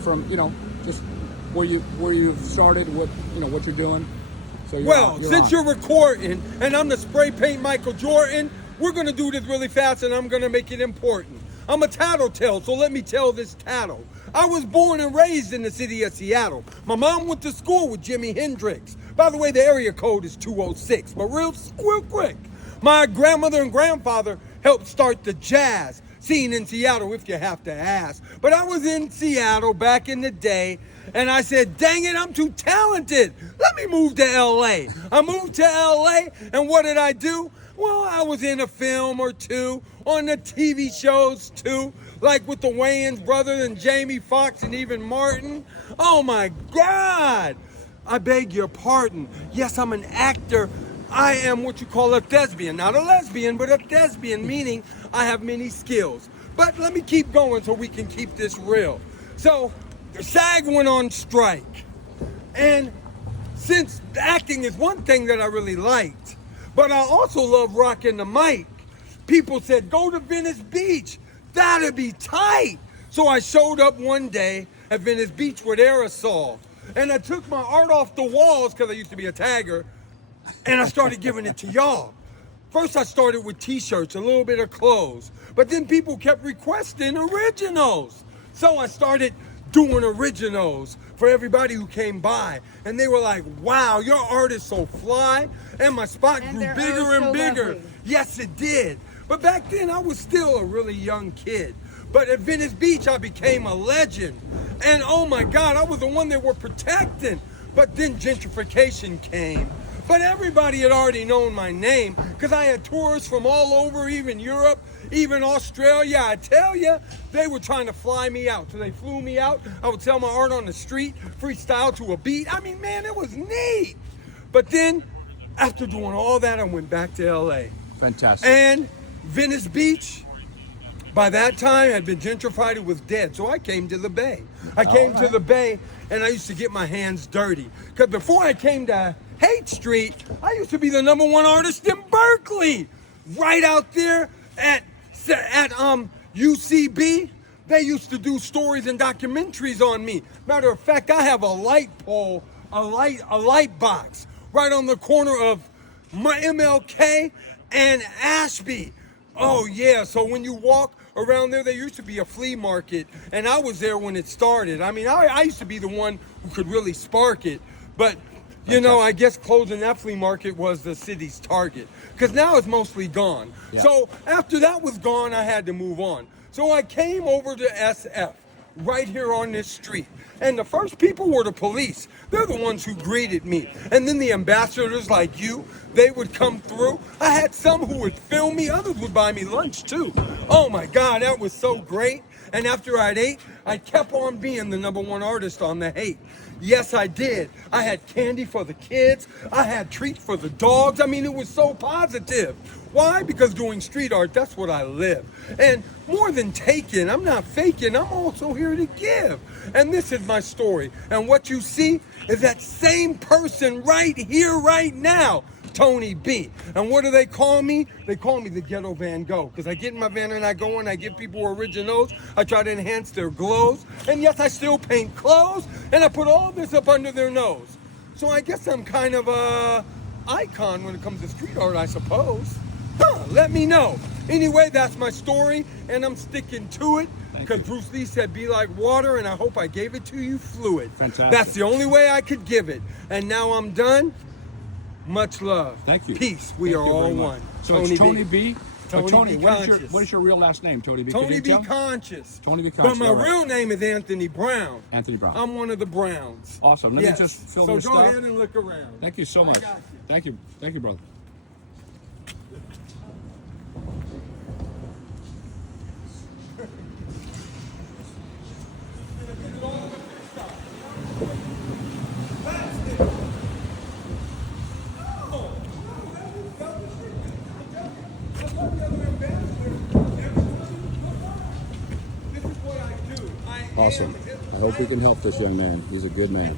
from just where you started, what you're doing. So since you're recording and I'm the spray paint Michael Jordan, we're gonna do this really fast and I'm gonna make it important. I'm a tattletale, so let me tell this tattle. I was born and raised in the city of Seattle. My mom went to school with Jimi Hendrix. By the way, the area code is 206, but real quick. My grandmother and grandfather helped start the jazz scene in Seattle, if you have to ask. But I was in Seattle back in the day, and I said, dang it, I'm too talented. Let me move to LA. I moved to LA, and what did I do? Well, I was in a film or two, on the TV shows too, like with the Wayans brothers and Jamie Foxx and even Martin. Oh my God! I beg your pardon. Yes, I'm an actor. I am what you call a thespian. Not a lesbian, but a thespian, meaning I have many skills. But let me keep going so we can keep this real. So, the SAG went on strike. And since acting is one thing that I really liked, but I also love rocking the mic, people said, go to Venice Beach. That'd be tight. So I showed up one day at Venice Beach with aerosol. And I took my art off the walls, because I used to be a tagger, and I started giving it to y'all. First I started with t-shirts, a little bit of clothes, but then people kept requesting originals. So I started doing originals for everybody who came by. And they were like, wow, your art is so fly. And my spot grew bigger and bigger. Lovely. Yes, it did. But back then I was still a really young kid. But at Venice Beach, I became a legend. And oh my God, I was the one they were protecting. But then gentrification came. But everybody had already known my name because I had tourists from all over, even Europe, even Australia. I tell you, they were trying to fly me out. So they flew me out. I would sell my art on the street, freestyle to a beat. I mean, man, it was neat. But then, after doing all that, I went back to LA. Fantastic. And Venice Beach, by that time, had been gentrified. It was dead. So I came to the Bay. I came to the Bay, and I used to get my hands dirty. Because before I came to Haight Street, I used to be the #1 artist in Berkeley. Right out there at UCB, they used to do stories and documentaries on me. Matter of fact, I have a light pole, a light box right on the corner of my MLK and Ashby. Oh yeah, so when you walk around there used to be a flea market, and I was there when it started. I mean, I used to be the one who could really spark it, but you know, I guess closing that flea market was the city's target, because now it's mostly gone. Yeah. So after that was gone, I had to move on. So I came over to SF, right here on this street. And the first people were the police. They're the ones who greeted me. And then the ambassadors like you, they would come through. I had some who would film me. Others would buy me lunch too. Oh my God, that was so great. And after I'd ate, I kept on being the #1 artist on the Haight. Yes, I did. I had candy for the kids. I had treats for the dogs. I mean, it was so positive. Why? Because doing street art, that's what I live. And more than taking, I'm not faking, I'm also here to give. And this is my story. And what you see is that same person right here, right now, Tony B. And what do they call me? They call me the Ghetto Van Gogh, because I get in my van and I go and I give people originals. I try to enhance their glows. And yes, I still paint clothes, and I put all this up under their nose. So I guess I'm kind of a icon when it comes to street art, I suppose. Let me know. Anyway, that's my story, and I'm sticking to it, because Bruce Lee said, be like water, and I hope I gave it to you fluid. Fantastic. That's the only way I could give it. And now I'm done. Much love. Thank you. Peace. We are all one. So it's Tony B. Tony B. What is your real last name, Tony B? Tony B. Conscious. Tony B. Conscious. But my all right. real name is Anthony Brown. Anthony Brown. I'm one of the Browns. Awesome. Let me just fill so this go stuff. ahead and look around. Thank you so much. got you. Thank you. Thank you, brother. Awesome. I hope we can help this young man. He's a good man.